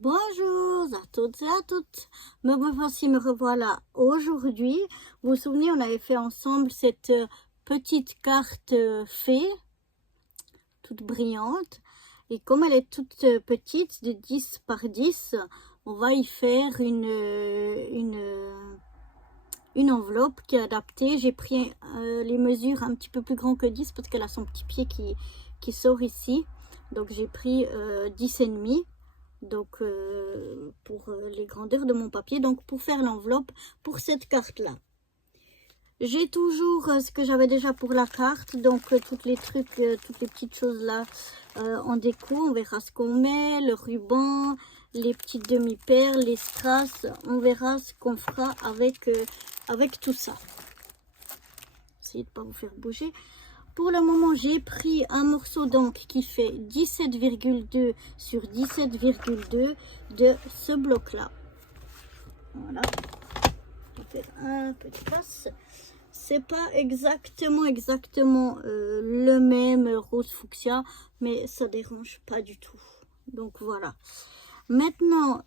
Bonjour à toutes et à toutes. Me revoilà aujourd'hui. Vous vous souvenez, on avait fait ensemble cette petite carte fée, toute brillante. Et comme elle est toute petite, de 10 par 10, on va y faire une enveloppe qui est adaptée. J'ai pris les mesures un petit peu plus grand que 10 parce qu'elle a son petit pied qui sort ici. Donc j'ai pris 10,5. Donc pour les grandeurs de mon papier, donc pour faire l'enveloppe pour cette carte là, j'ai toujours ce que j'avais déjà pour la carte, donc toutes les trucs, toutes les petites choses là en déco. On verra ce qu'on met, le ruban, les petites demi-perles, les strass. On verra ce qu'on fera avec tout ça. Essayez de pas vous faire bouger. Pour le moment, j'ai pris un morceau d'encre qui fait 17,2 sur 17,2 de ce bloc-là. Voilà. On va faire un peu de place. C'est pas exactement le même rose fuchsia, mais ça dérange pas du tout. Donc voilà. Maintenant,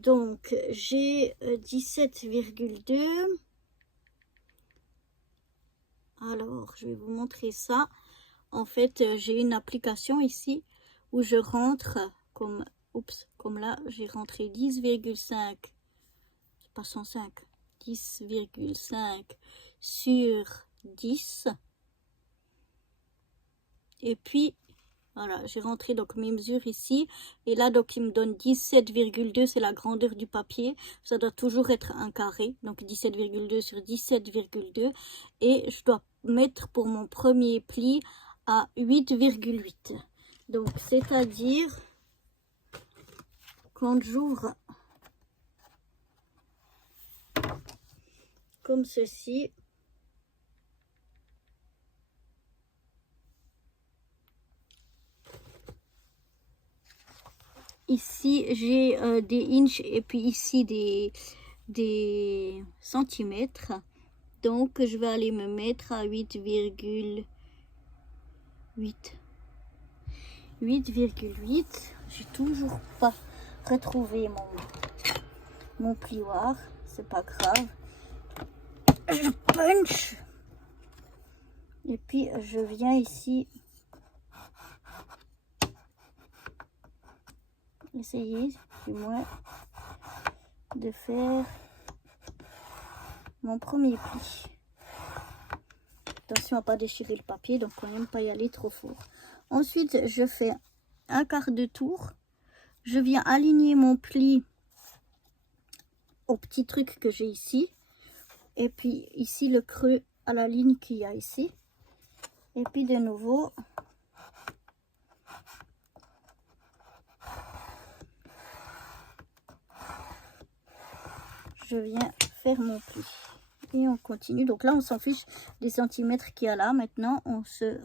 donc j'ai 17,2. Alors, je vais vous montrer ça. En fait, j'ai une application ici où je rentre comme là, j'ai rentré 10,5, c'est pas 105, 10,5 sur 10. Et puis, voilà, j'ai rentré donc mes mesures ici. Et là, donc, il me donne 17,2, c'est la grandeur du papier. Ça doit toujours être un carré. Donc, 17,2 sur 17,2. Et je dois mettre pour mon premier pli à 8,8. Donc, c'est-à-dire, quand j'ouvre comme ceci, ici, j'ai des inches et puis ici des centimètres. Donc, je vais aller me mettre à 8,8. 8,8. J'ai toujours pas retrouvé mon plioir. C'est pas grave. Je punch. Et puis, je viens ici. Essayer, du moins, de faire mon premier pli. Attention à pas déchirer le papier, donc quand même pas y aller trop fort. Ensuite, je fais un quart de tour. Je viens aligner mon pli au petit truc que j'ai ici. Et puis ici, le creux à la ligne qu'il y a ici. Et puis de nouveau, je viens faire mon pli. Et on continue. Donc là, on s'en fiche des centimètres qu'il y a là. Maintenant, on se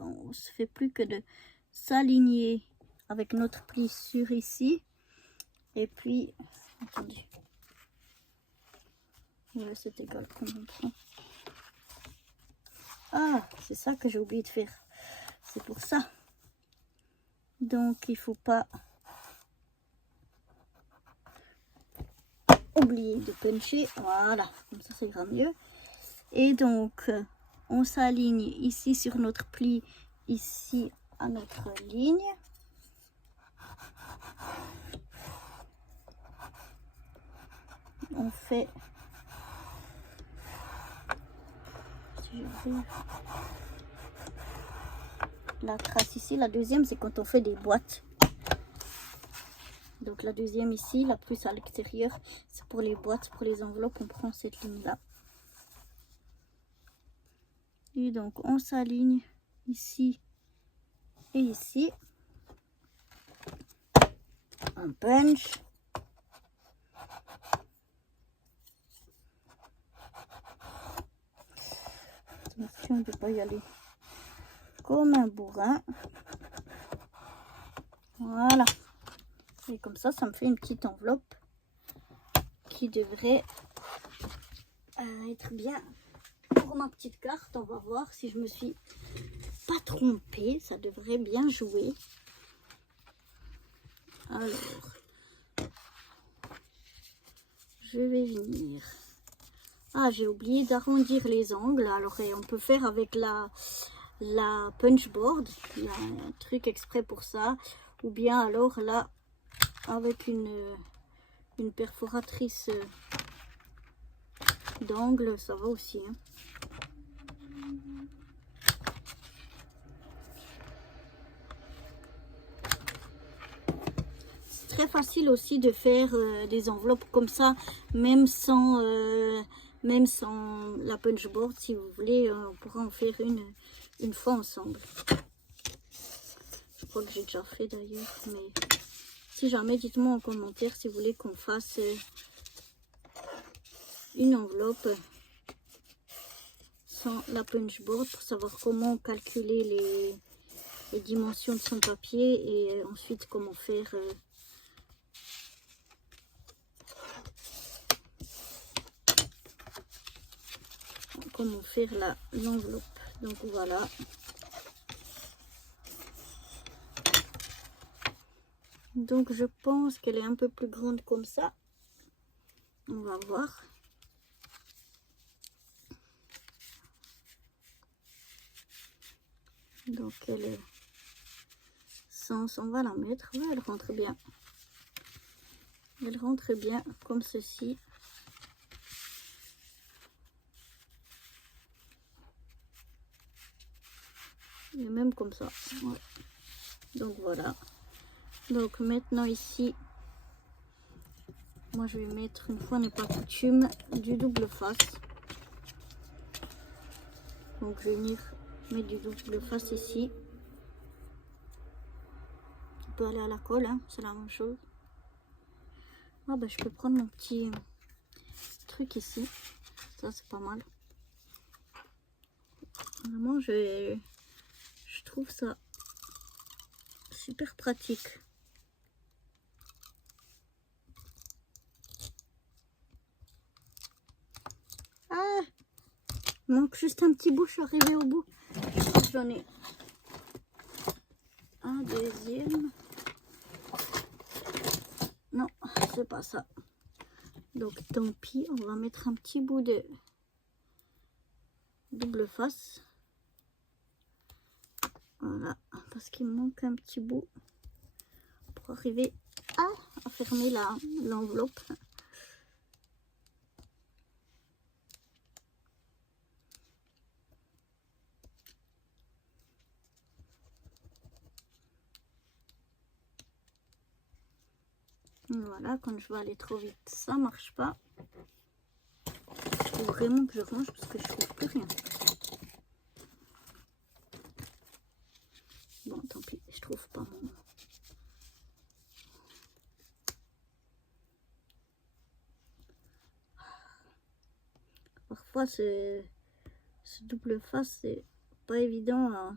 fait plus que de s'aligner avec notre pli sur ici. Et puis, attendez. Ouais, c'est égal qu'on prend. Ah, c'est ça que j'ai oublié de faire. C'est pour ça. Donc, il faut pas oublier de puncher. Voilà, comme ça, c'est grand mieux. Et donc, on s'aligne ici sur notre pli, ici à notre ligne. On fait... Si je veux, la trace ici, la deuxième, c'est quand on fait des boîtes. Donc la deuxième ici, la plus à l'extérieur, c'est pour les boîtes, pour les enveloppes, on prend cette ligne-là. Et donc on s'aligne ici et ici. Un punch. Attention, on ne peut pas y aller comme un bourrin. Voilà. Et comme ça, ça me fait une petite enveloppe qui devrait être bien pour ma petite carte. On va voir si je me suis pas trompée. Ça devrait bien jouer. Alors, je vais venir. Ah, j'ai oublié d'arrondir les angles. Alors, on peut faire avec la punchboard. Il y a un truc exprès pour ça. Ou bien alors là, avec une perforatrice d'angle, ça va aussi. Hein. C'est très facile aussi de faire des enveloppes comme ça, même sans la punchboard. Si vous voulez, on pourra en faire une fois ensemble. Je crois que j'ai déjà fait d'ailleurs, mais si jamais, dites-moi en commentaire si vous voulez qu'on fasse une enveloppe sans la punchboard pour savoir comment calculer les dimensions de son papier et ensuite comment faire l'enveloppe. Donc voilà. Donc je pense qu'elle est un peu plus grande comme ça. On va voir. Donc elle est on va la mettre. Ouais, elle rentre bien. Elle rentre bien comme ceci. Et même comme ça. Ouais. Donc voilà. Donc maintenant ici, moi je vais mettre, une fois n'est pas coutume, du double face. Donc je vais venir mettre du double face ici. On peut aller à la colle, hein, c'est la même chose. Ah ben je peux prendre mon petit truc ici. Ça c'est pas mal. Vraiment je trouve ça super pratique. Ah, il manque juste un petit bout, je suis arrivée au bout. J'en ai un deuxième. Non, c'est pas ça. Donc tant pis, on va mettre un petit bout de double face. Voilà, parce qu'il me manque un petit bout pour arriver à fermer l'enveloppe. Voilà, quand je vais aller trop vite, ça marche pas. Il faut vraiment que je range parce que je trouve plus rien. Bon, tant pis, je trouve pas mon... Parfois, ce double face, c'est pas évident à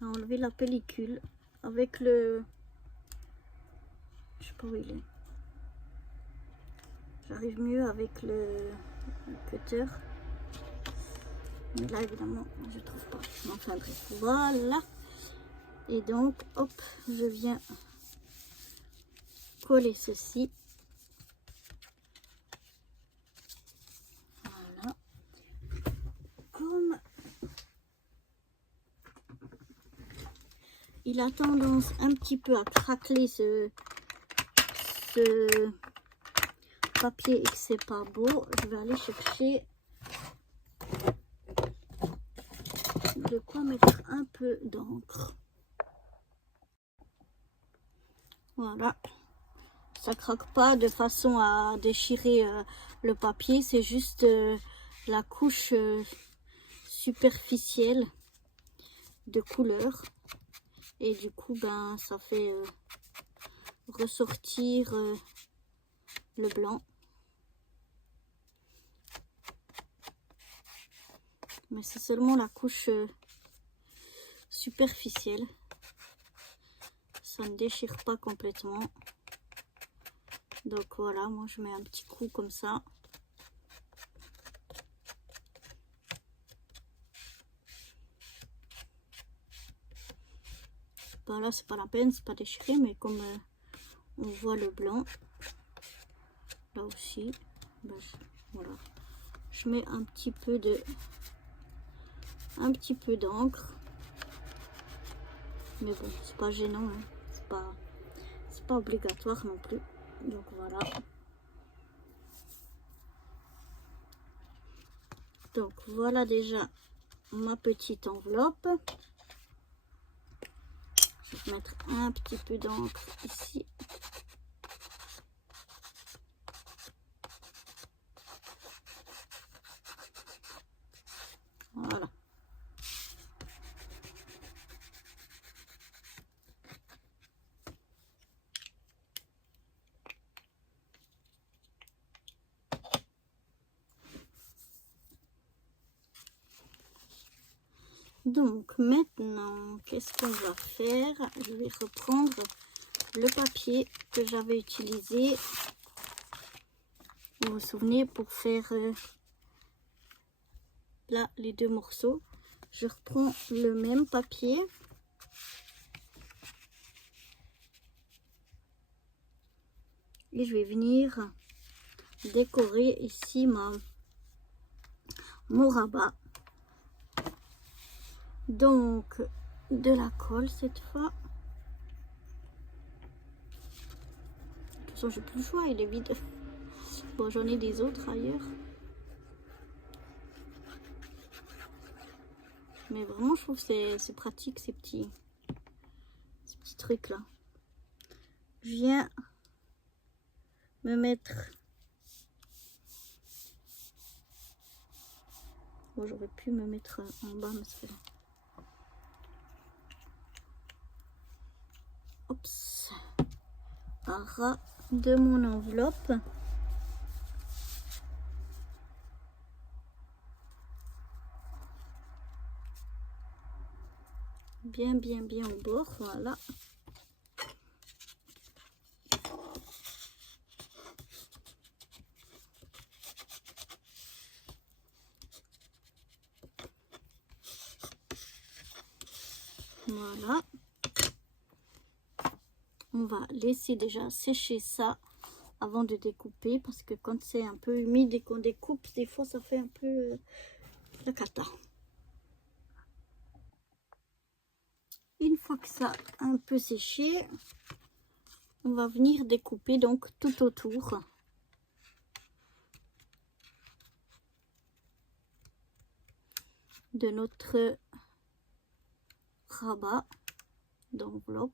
enlever la pellicule avec le... Je sais pas où il est. J'arrive mieux avec le cutter. Mais là, évidemment, je trouve pas. Enfin bref, voilà. Et donc, hop, je viens coller ceci. Voilà. Comme il a tendance un petit peu à craqueler ce papier et que c'est pas beau, je vais aller chercher de quoi mettre un peu d'encre. Voilà, ça craque pas de façon à déchirer le papier, c'est juste la couche superficielle de couleur et du coup ben ça fait ressortir le blanc. Mais c'est seulement la couche superficielle. Ça ne déchire pas complètement. Donc voilà, moi je mets un petit coup comme ça. Ben là c'est pas la peine, c'est pas déchiré, mais comme on voit le blanc. là aussi. Ben, voilà, je mets un petit peu d'encre, mais bon, c'est pas gênant, hein. C'est pas obligatoire non plus. Donc voilà. Donc voilà déjà ma petite enveloppe. Je vais mettre un petit peu d'encre ici. Voilà. Donc maintenant, qu'est-ce qu'on va faire? Je vais reprendre le papier que j'avais utilisé, vous vous souvenez, pour faire là les deux morceaux. Je reprends le même papier. Et je vais venir décorer ici mon rabat. Donc de la colle cette fois. De toute façon, j'ai plus le choix, il est vide. Bon, j'en ai des autres ailleurs. Mais vraiment, je trouve que c'est pratique ces petits trucs là. Je viens me mettre. Bon, j'aurais pu me mettre en bas, mais c'est là. Oups. À ras de mon enveloppe. Bien au bord, voilà. Voilà. On va laisser déjà sécher ça avant de découper, parce que quand c'est un peu humide et qu'on découpe, des fois ça fait un peu la cata. Une fois que ça a un peu séché, on va venir découper donc tout autour. De notre rabat d'enveloppe.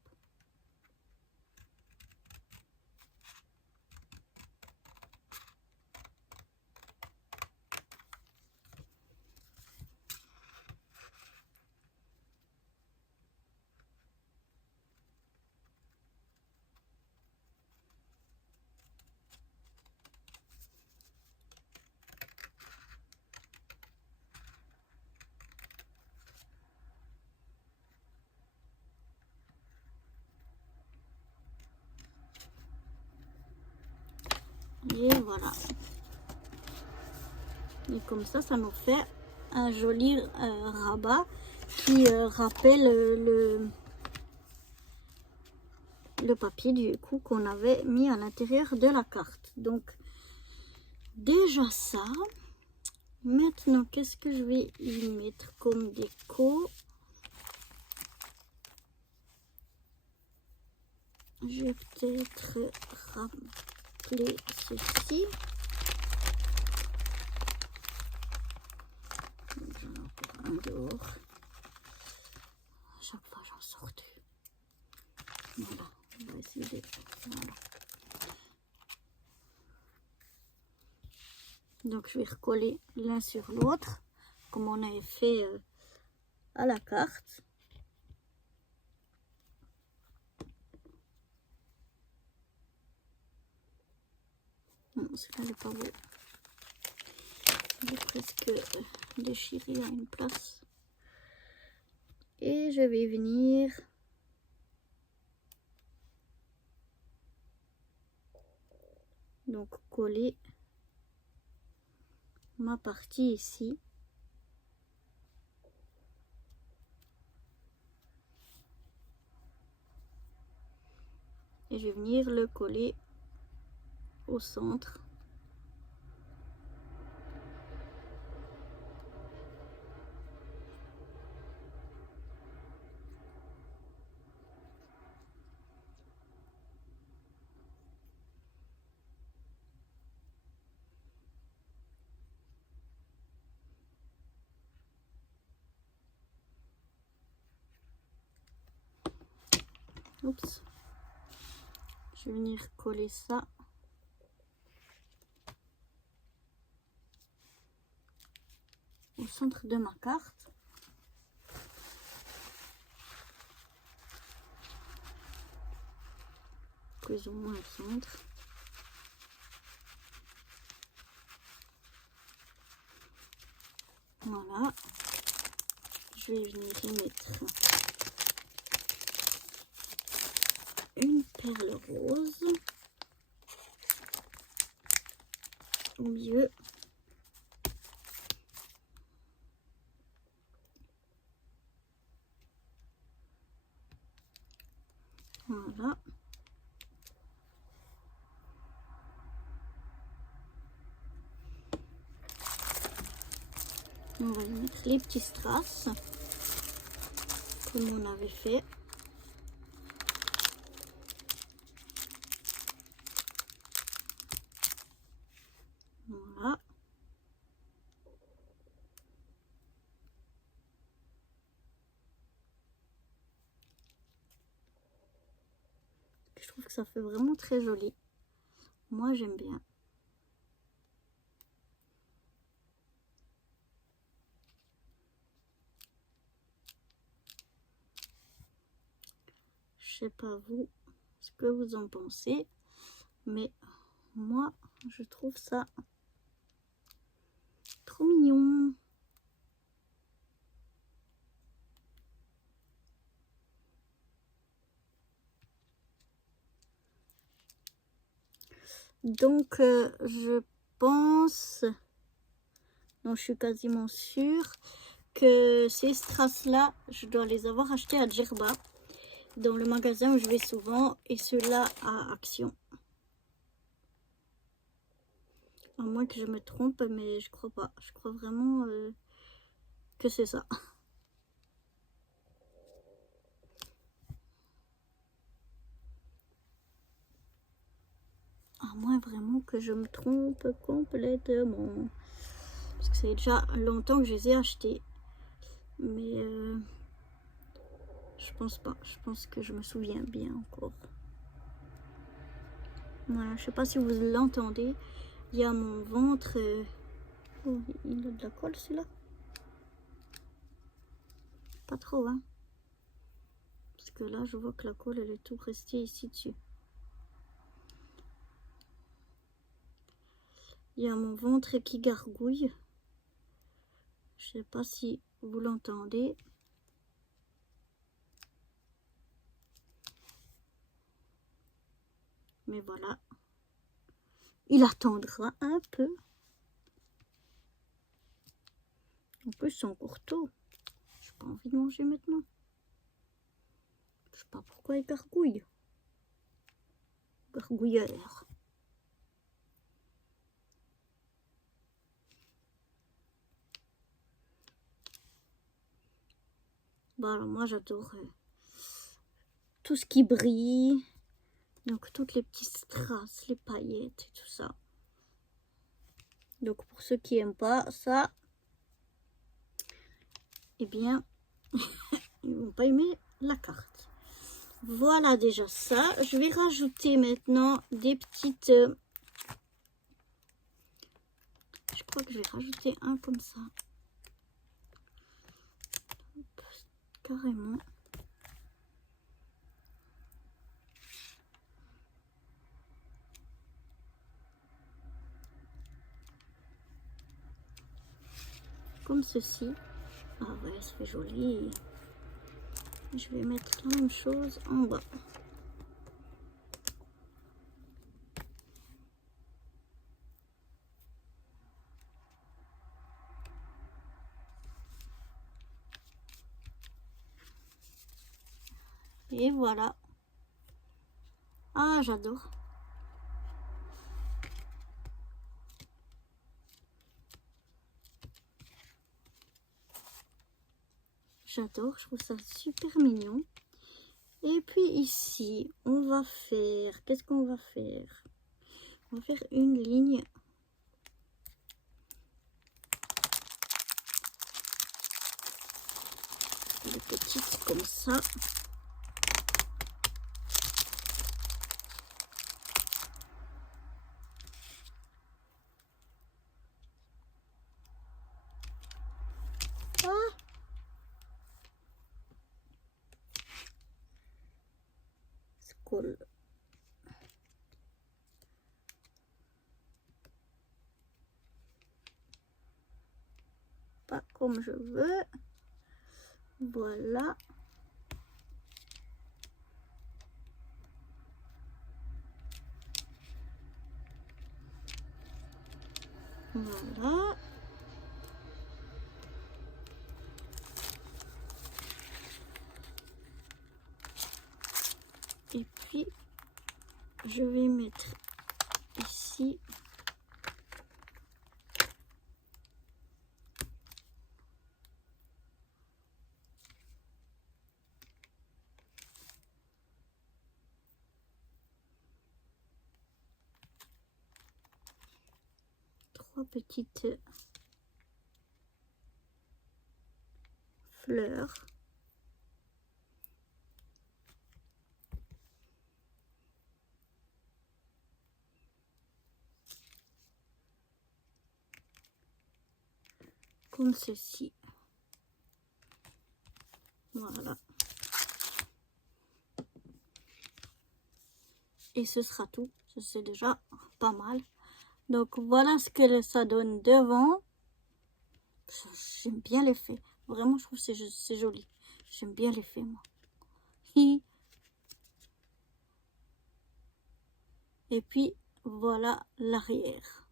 Et voilà. Et comme ça nous fait un joli rabat qui rappelle le papier du coup qu'on avait mis à l'intérieur de la carte. Donc déjà ça. Maintenant, qu'est-ce que je vais y mettre comme déco? Je vais peut-être rappeler ceci. Un dehors. À chaque fois, j'en sors deux. Voilà, on va essayer de... Voilà. Donc, je vais recoller l'un sur l'autre, comme on avait fait à la carte. Non, celui-là n'est pas beau. Il est presque déchiré à une place. Et je vais venir donc coller ma partie ici. Et je vais venir le coller au centre. Oups. Je vais venir coller ça. Au centre de ma carte. Plus ou moins au centre. Voilà. Je vais venir y mettre une perle rose au milieu. Voilà. On va y mettre les petits strass comme on avait fait. Voilà. Je trouve que ça fait vraiment très joli. Moi, j'aime bien. Je sais pas vous, ce que vous en pensez, mais moi, je trouve ça trop mignon. Donc, je pense, non, je suis quasiment sûre que ces strass-là, je dois les avoir achetés à Djerba, dans le magasin où je vais souvent, et ceux-là à Action. À moins que je me trompe, mais je crois pas. Je crois vraiment que c'est ça. À moins vraiment que je me trompe complètement. Parce que c'est déjà longtemps que je les ai achetés. Mais je pense pas. Je pense que je me souviens bien encore. Voilà, je sais pas si vous l'entendez. Il y a mon ventre. Oh, il a de la colle celui-là. Pas trop, hein. Parce que là, je vois que la colle, elle est tout restée ici dessus. Il y a mon ventre qui gargouille. Je sais pas si vous l'entendez. Mais voilà. Il attendra un peu. En plus, c'est encore tôt. J'ai pas envie de manger maintenant. Je sais pas pourquoi il gargouille. Gargouilleur. Bon, alors moi, j'adore tout ce qui brille. Donc, toutes les petits strass, les paillettes et tout ça. Donc, pour ceux qui n'aiment pas ça, eh bien, ils vont pas aimer la carte. Voilà déjà ça. Je vais rajouter maintenant des petites... je crois que je vais rajouter un comme ça. Hop, carrément. Comme ceci. Ah ouais, ça fait joli. Je vais mettre la même chose en bas. Et voilà. Ah, j'adore. J'adore, je trouve ça super mignon. Et puis ici, on va faire... Qu'est-ce qu'on va faire? On va faire une ligne. De petites comme ça. colle pas comme je veux. Voilà. Voilà. Et puis, je vais mettre ici. Trois petites fleurs. Comme ceci. Voilà. Et ce sera tout. C'est déjà pas mal. Donc voilà ce que ça donne devant. J'aime bien l'effet. Vraiment, je trouve que c'est joli. J'aime bien l'effet, moi. Et puis, voilà l'arrière.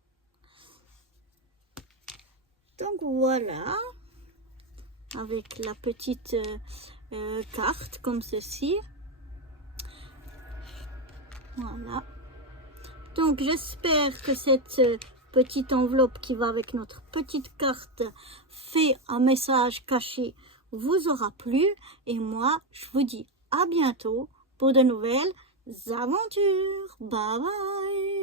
Donc voilà. Avec la petite carte comme ceci. Voilà. Donc j'espère que cette petite enveloppe qui va avec notre petite carte fait un message caché vous aura plu. Et moi, je vous dis à bientôt pour de nouvelles aventures. Bye bye.